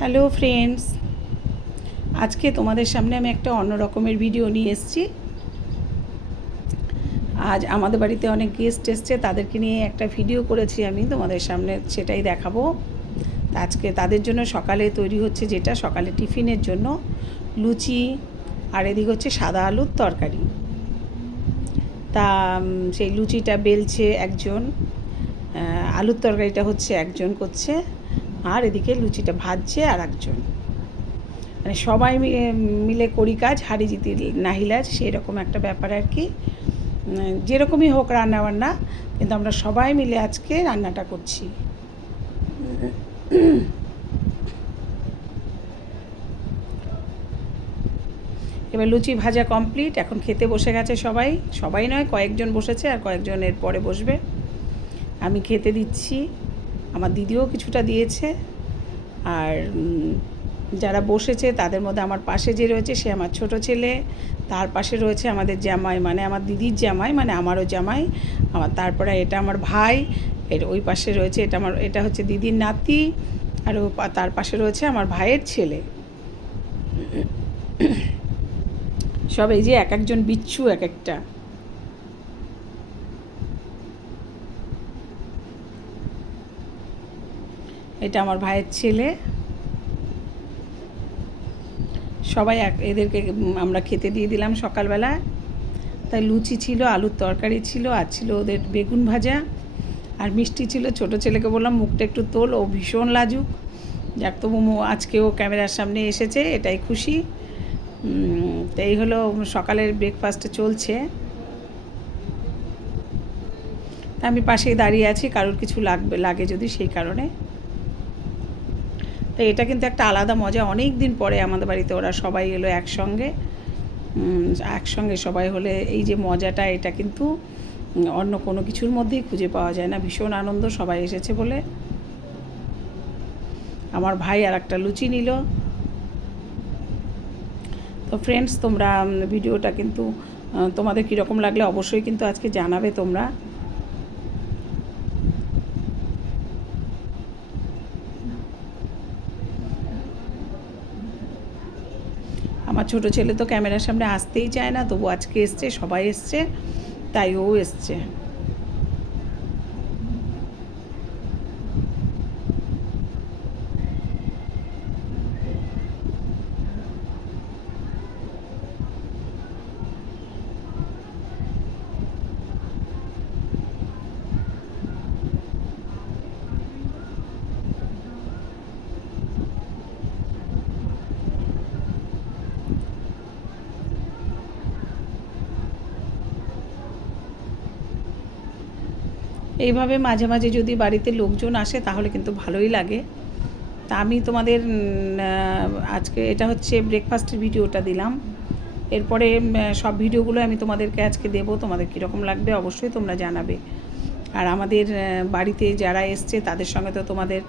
Hello friends, আজকে তোমাদের সামনে আমি একটা অন্য রকমের ভিডিও নিয়ে এসেছি। আজ আমাদের বাড়িতে অনেক গেস্ট এসছে, তাদেরকে নিয়ে একটা ভিডিও করেছি আমি তোমাদের সামনে, সেটাই দেখাবো। আজকে তাদের জন্য সকালে তৈরি হচ্ছে, যেটা সকালে টিফিনের জন্য লুচি, আর এদিকে হচ্ছে সাদা আলুর তরকারি। তা সেই লুচিটা বেলছে একজন, আলুর তরকারিটা হচ্ছে একজন করছে, আর এদিকে লুচিটা ভাজছে আর একজন। মানে সবাই মিলে করি কাজ, হারি জিতি নাহিলাজ, সেরকম একটা ব্যাপার আর কি। যেরকমই হোক রান্নাবান্না, কিন্তু আমরা সবাই মিলে আজকে রান্নাটা করছি। এবার লুচি ভাজা কমপ্লিট, এখন খেতে বসে গেছে সবাই। সবাই নয়, কয়েকজন বসেছে আর কয়েকজন এর পরে বসবে। আমি খেতে দিচ্ছি, আমার দিদিও কিছুটা দিয়েছে। আর যারা বসেছে তাদের মধ্যে আমার পাশে যে রয়েছে সে আমার ছোট ছেলে, তার পাশে রয়েছে আমাদের জামাই, মানে আমার দিদির জামাই, মানে আমারও জামাই। তারপরে এটা আমার ভাই, এর ওই পাশে রয়েছে এটা হচ্ছে দিদির নাতি, আর তার পাশে রয়েছে আমার ভাইয়ের ছেলে। সব এই যে এক একজন বিচ্ছু, এক একটা। এটা আমার ভাইয়ের ছেলে। সবাই এদেরকে আমরা খেতে দিয়ে দিলাম সকালবেলা। তাই লুচি ছিল, আলুর তরকারি ছিল, আর ছিল ওদের বেগুন ভাজা, আর মিষ্টি ছিল। ছোটো ছেলেকে বললাম মুখটা একটু তোল, ও ভীষণ লাজুক। যাক, তবু আজকেও ক্যামেরার সামনে এসেছে, এটাই খুশি। তো এই হলো সকালের ব্রেকফাস্টে চলছে। তা আমি পাশেই দাঁড়িয়ে আছি, কারোর কিছু লাগে যদি, সেই কারণে। তো এটা কিন্তু একটা আলাদা মজা। অনেক দিন পরে আমাদের বাড়িতে ওরা সবাই এলো একসঙ্গে। একসঙ্গে সবাই হলে এই যে মজাটা, এটা কিন্তু অন্য কোনো কিছুর মধ্যেই খুঁজে পাওয়া যায় না। ভীষণ আনন্দ, সবাই এসেছে বলে। আমার ভাই আর একটা লুচি নিল। তো ফ্রেন্ডস, তোমরা ভিডিওটা কিন্তু তোমাদের কীরকম লাগলে অবশ্যই কিন্তু আজকে জানাবে তোমরা। আমার ছোটো ছেলে তো ক্যামেরার সামনে আসতেই চায় না, তবু আজকে এসছে, সবাই এসছে, তাই ও এসছে। এইভাবে মাঝে মাঝে যদি বাড়িতে লোকজন আসে তাহলে কিন্তু ভালোই লাগে। তা আমি তোমাদের আজকে এটা হচ্ছে ব্রেকফাস্টের ভিডিওটা দিলাম। এরপরে সব ভিডিওগুলো আমি তোমাদেরকে আজকে দেবো, তোমাদের কীরকম লাগবে অবশ্যই তোমরা জানাবে। আর আমাদের বাড়িতে যারা এসছে তাদের সঙ্গে তো তোমাদের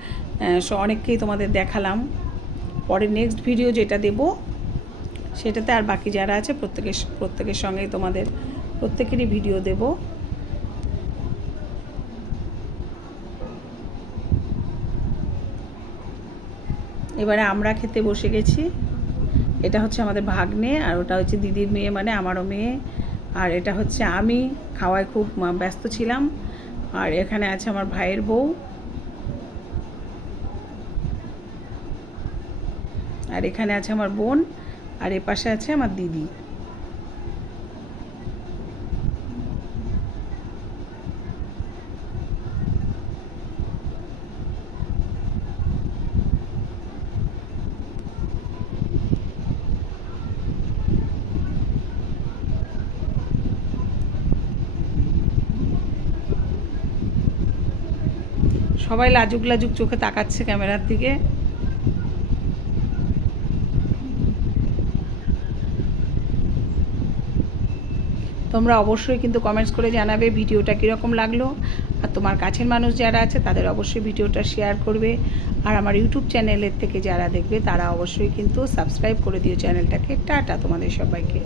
অনেককেই তোমাদের দেখালাম। পরে নেক্সট ভিডিও যেটা দেব সেটাতে আর বাকি যারা আছে প্রত্যেকের সঙ্গেই তোমাদের প্রত্যেকেরই ভিডিও দেব। এবারে আমরা খেতে বসে গেছি। এটা হচ্ছে আমাদের ভাগ্নে, আর ওটা হচ্ছে দিদির মেয়ে, মানে আমারও মেয়ে। আর এটা হচ্ছে আমি, খাওয়ায় খুব ব্যস্ত ছিলাম। আর এখানে আছে আমার ভাইয়ের বউ, আর এখানে আছে আমার বোন, আর এ পাশে আছে আমার দিদি। সবাই লাজুক লাজুক চোখে তাকাচ্ছে ক্যামেরার দিকে। তোমরা অবশ্যই কিন্তু কমেন্টস করে জানাবে ভিডিওটা কীরকম লাগলো। আর তোমার কাছের মানুষ যারা আছে তাদের অবশ্যই ভিডিওটা শেয়ার করবে। আর আমার ইউটিউব চ্যানেলের থেকে যারা দেখবে তারা অবশ্যই কিন্তু সাবস্ক্রাইব করে দিও চ্যানেলটাকে। টাটা তোমাদের সবাইকে।